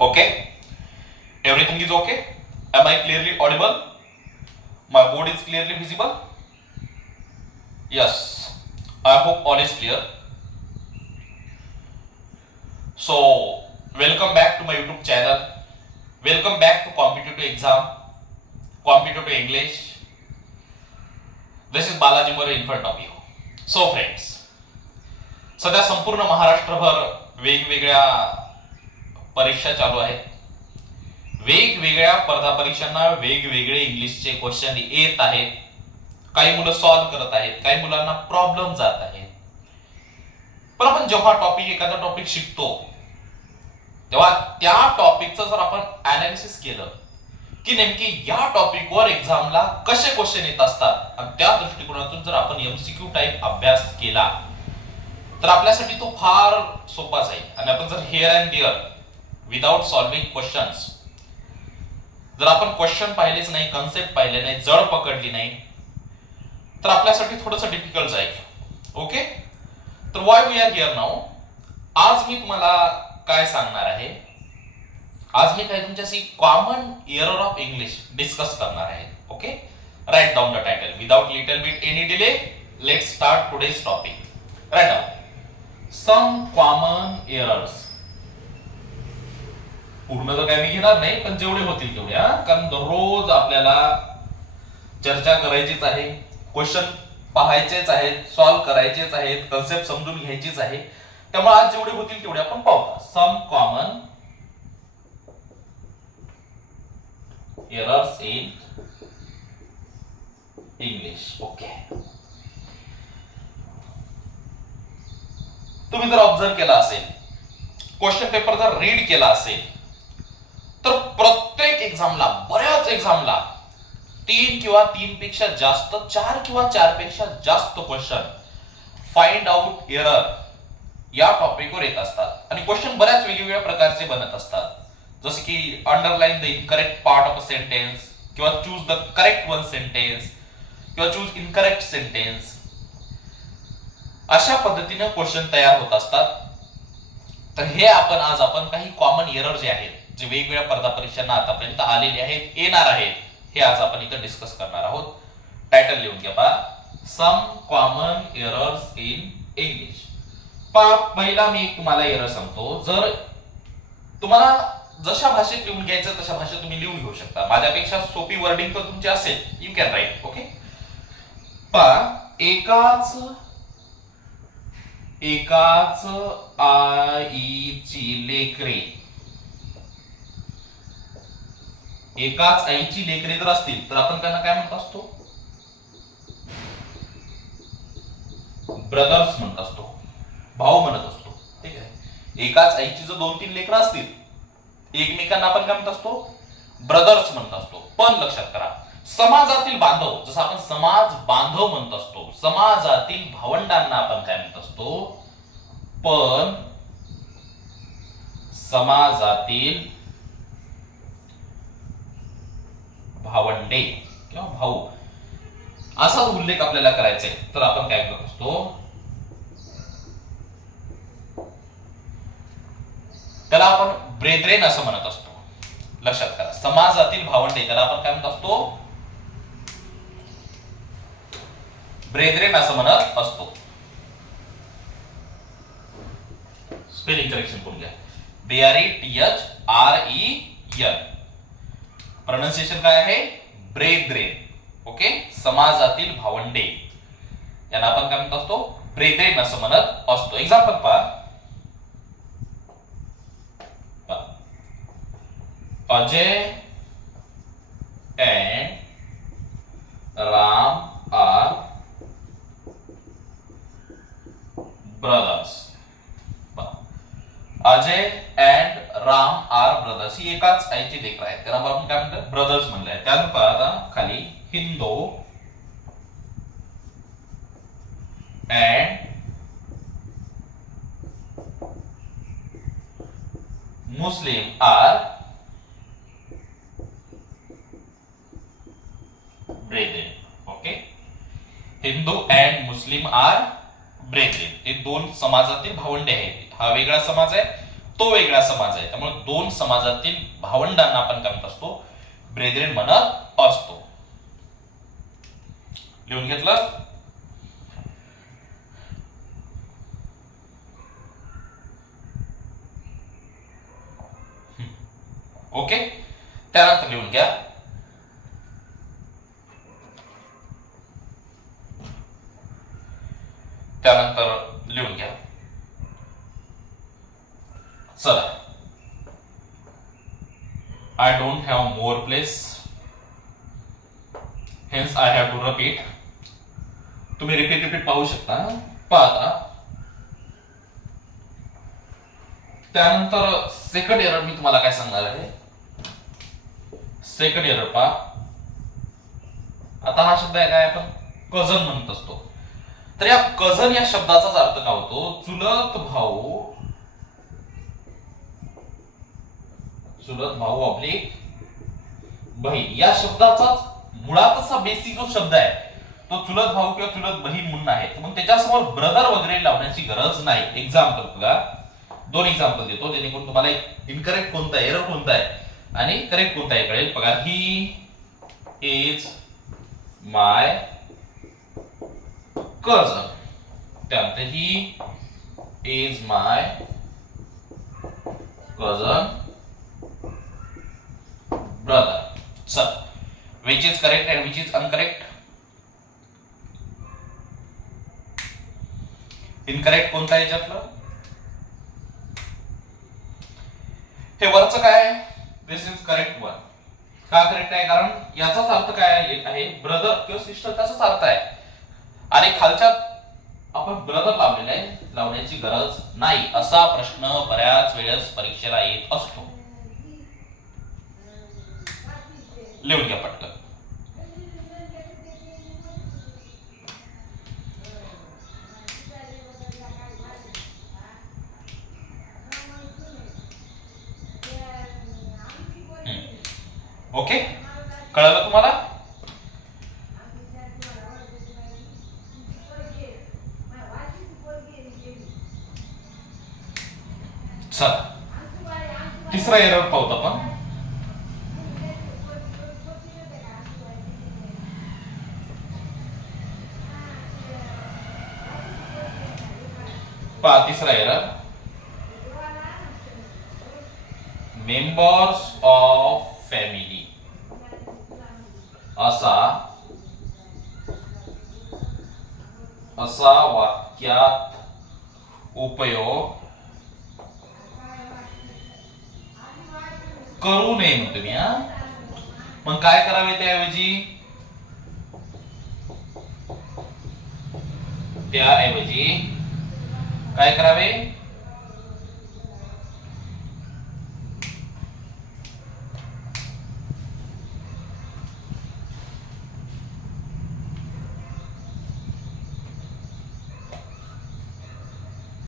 Okay? Everything is okay? Am I clearly audible? My board is clearly visible? Yes. I hope all is clear. So, welcome back to my YouTube channel. Welcome back to competitive exam, competitive English. This is Balaji More in front of you. So friends, सध्या संपूर्ण महाराष्ट्रभर वेगवेगळ्या परीक्षा चालू आहेत. वेगवेगळ्या स्पर्धा परीक्षांना वेगवेगळे इंग्लिशचे क्वेश्चन येत आहेत. काही मुलं सॉल्व्ह करत आहेत, काही मुलांना प्रॉब्लेम जात आहेत. पण आपण जेव्हा एखादा टॉपिक शिकतो तेव्हा त्या टॉपिकचं जर आपण अनालिसिस केलं की नेमकी या टॉपिकवर एक्झामला कसे क्वेश्चन येत असतात आणि त्या दृष्टिकोनातून जर आपण एमसीक्यू टाइप अभ्यास केला तर आपल्यासाठी तो फार सोपा जाईल. आणि आपण जर here and there without solving questions जर आपण क्वेश्चन पाहिलेच नाही, कन्सेप्ट पाहिले नाही, जड पकडली नाही तर आपल्यासाठी थोडंसं डिफिकल्ट जाईल. ओके, तर why we are here now. आज मी तुम्हाला काय सांगणार आहे, आज मी काय तुमच्याशी common error of English discuss करणार आहे. Okay, write down the title without little bit any delay. Let's start today's topic. Write down some common errors. पूर्ण तर काय मी घेणार नाही, पण जेवढे होतील तेवढे, कारण दररोज आपल्याला चर्चा करायचीच आहे, क्वेश्चन पाहायचेच आहेत, सॉल्व्ह करायचेच आहेत, कन्सेप्ट समजून घ्यायचीच आहे. त्यामुळे आज जेवढे होतील तेवढे आपण पाहू. Some common errors in English. Okay, तुम्ही जर ऑब्झर्व केला असेल, क्वेश्चन पेपर जर रीड केला असेल तर प्रत्येक एक्झामला, बऱ्याच एक्झामला 3 किंवा 3 पेक्षा जास्त, 4 किंवा 4 पेक्षा जास्त क्वेश्चन फाइंड आउट एरर या टॉपिकवर येत असतात. आणि क्वेश्चन बऱ्याच वेगवेगळ्या प्रकारचे बनत असतात, जसे की underline the incorrect part of a sentence, किंवा choose the correct one sentence, किंवा चूज इनकरेक्ट सेंटेन्स. अशा पद्धतीने क्वेश्चन तयार होत असतात. तर हे आज आपण काही कॉमन एरर जे आहेत, जे वेगवेगळ्या स्पर्धा परीक्षांना आतापर्यंत आलेले आहेत, येणार आहेत, हे आज आपण इथे डिस्कस करणार आहोत. टायटल लिहून घ्या पहा, some common errors in English. पहिला मी तुम्हाला एरर सांगतो. जर तुम्हाला जशा भाषेत लिहून घ्यायचं तशा भाषेत तुम्ही लिहून घेऊ शकता. माझ्यापेक्षा सोपी वर्डिंग तर तुमची असेल, यू कॅन राईट. ओके, एकाच आईची लेकरे, एकाच आईची लेकरे जर असतील तर आपण त्यांना काय म्हणत असतो? ब्रदर्स म्हणत असतो, भाऊ म्हणत असतो. ठीक आहे, एकाच आईची जर 2-3 लेकरं असतील एकमेकांना आपण काय म्हणत असतो? ब्रदर्स म्हणत असतो. पण लक्षात करा, समाजातील बांधव, जसं आपण समाज बांधव म्हणत असतो, समाजातील भावंडांना आपण काय म्हणत असतो? पण समाजातील भावंडे किंवा भाऊ असा उल्लेख आपल्याला करायचा आहे तर आपण काय करत असतो? त्याला आपण ब्रेद्रेन असं म्हणत असतो. लक्षात करा, समाजातील भावंडे त्याला आपण काय म्हणत असतो? ब्रेद्रेन असं म्हणत असतो. स्पेलिंग करेक्शन करून घ्या. BRETHREN. प्रोनाउन्सिएशन काय आहे? ब्रेद्रेन. ओके, समाजातील भावंडे यांना आपण काय म्हणत असतो? ब्रेद्रेन असं म्हणत असतो. एक्झाम्पल पहा, Ajay and Ram are brothers. Ajay and Ram are brothers ही एकाच आईची लेकरं आहेत, त्याला आपण काय म्हणतात? ब्रदर्स म्हणलंय. त्यानंतर आता खाली Hindu and Muslim are brethren. Okay, Hindu and Muslim are brethren. हे दोन समाजातील भावंडे आहेत. हा वेगळा समाज आहे, तो वेगळा समाज आहे. त्यामुळे दोन समाजातील भावंडांना आपण काय म्हणत असतो, ब्रेदरेन म्हणत असतो. लिहून घेतलं. ओके, त्यानंतर लिहून घ्या चला. I don't have more place, hence I have to repeat. तुम्ही रिपीट पाहू शकता. पाहता त्यानंतर सेकंड एरर मी तुम्हाला काय सांगणार आहे. सेकंड एरर पहा. आता हा शब्द आहे काय, आपण कझन म्हणत असतो. तर या कझन या शब्दाचाच अर्थ काय होतो, चुलत भाऊ. चुलत भाऊ ऑब्लिक बहीण या शब्दाचाच मुळातच हा बेसिक जो शब्द आहे तो चुलत भाऊ किंवा चुलत बहीण म्हणून आहे. मग त्याच्यासमोर ब्रदर वगैरे लावण्याची गरज नाही. एक्झाम्पल बघा, दोन एक्झाम्पल देतो जेणेकरून तुम्हाला इनकरेक्ट कोणता आहे, एरर कोणता आहे आणि करेक्ट कोणता आहे कळेल. बघा, ही इज माय कझन. त्यानंतर he is my cousin brother. Sir, which is correct and which is incorrect? Incorrect कोणता आहे याच्यातलं? हे वरचं काय आहे, दिस इज करेक्ट वन. का करेक्ट आहे, कारण याचाच अर्थ काय आहे, ब्रदर किंवा सिस्टर त्याचाच अर्थ आहे. आणि खालच्या आपण ब्रदर लावलेला आहे, लावण्याची गरज नाही. असा प्रश्न बऱ्याच वेळेस परीक्षेला येत असतो. लिहून घ्या पटकन. ओके, कळलं तुम्हाला? चला, तिसरा एरर पाहू आपण. तिसरा एरर, मेंबर्स ऑफ फॅमिली असा वाक्यात उपयोग करू नये म्हणतो मी. मग काय करावे त्याऐवजी काय करावे,